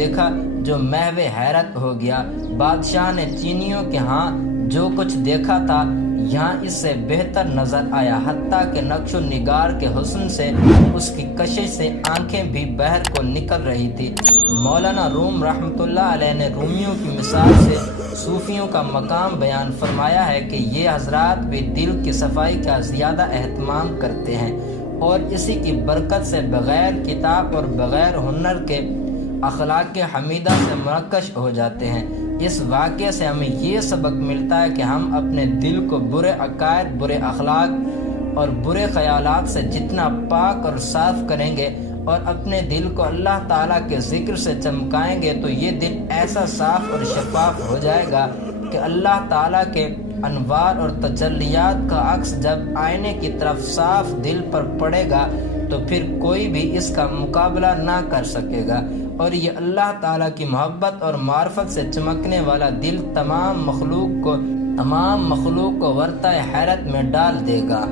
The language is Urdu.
دیکھا جو محو حیرت ہو گیا۔ بادشاہ نے چینیوں کے ہاں جو کچھ دیکھا تھا یہاں اس سے بہتر نظر آیا، حتیٰ کہ نقش و نگار کے حسن سے اس کی کشش سے آنکھیں بھی بہر کو نکل رہی تھی۔ مولانا روم رحمۃ اللہ علیہ نے رومیوں کی مثال سے صوفیوں کا مقام بیان فرمایا ہے کہ یہ حضرات بھی دل کی صفائی کا زیادہ اہتمام کرتے ہیں اور اسی کی برکت سے بغیر کتاب اور بغیر ہنر کے اخلاق حمیدہ سے منقش ہو جاتے ہیں۔ اس واقعے سے ہمیں یہ سبق ملتا ہے کہ ہم اپنے دل کو برے عقائد، برے اخلاق اور برے خیالات سے جتنا پاک اور صاف کریں گے اور اپنے دل کو اللہ تعالیٰ کے ذکر سے چمکائیں گے تو یہ دل ایسا صاف اور شفاف ہو جائے گا کہ اللہ تعالیٰ کے انوار اور تجلیات کا عکس جب آئینے کی طرف صاف دل پر پڑے گا تو پھر کوئی بھی اس کا مقابلہ نہ کر سکے گا، اور یہ اللہ تعالیٰ کی محبت اور معرفت سے چمکنے والا دل تمام مخلوق کو ورطۂ حیرت میں ڈال دے گا۔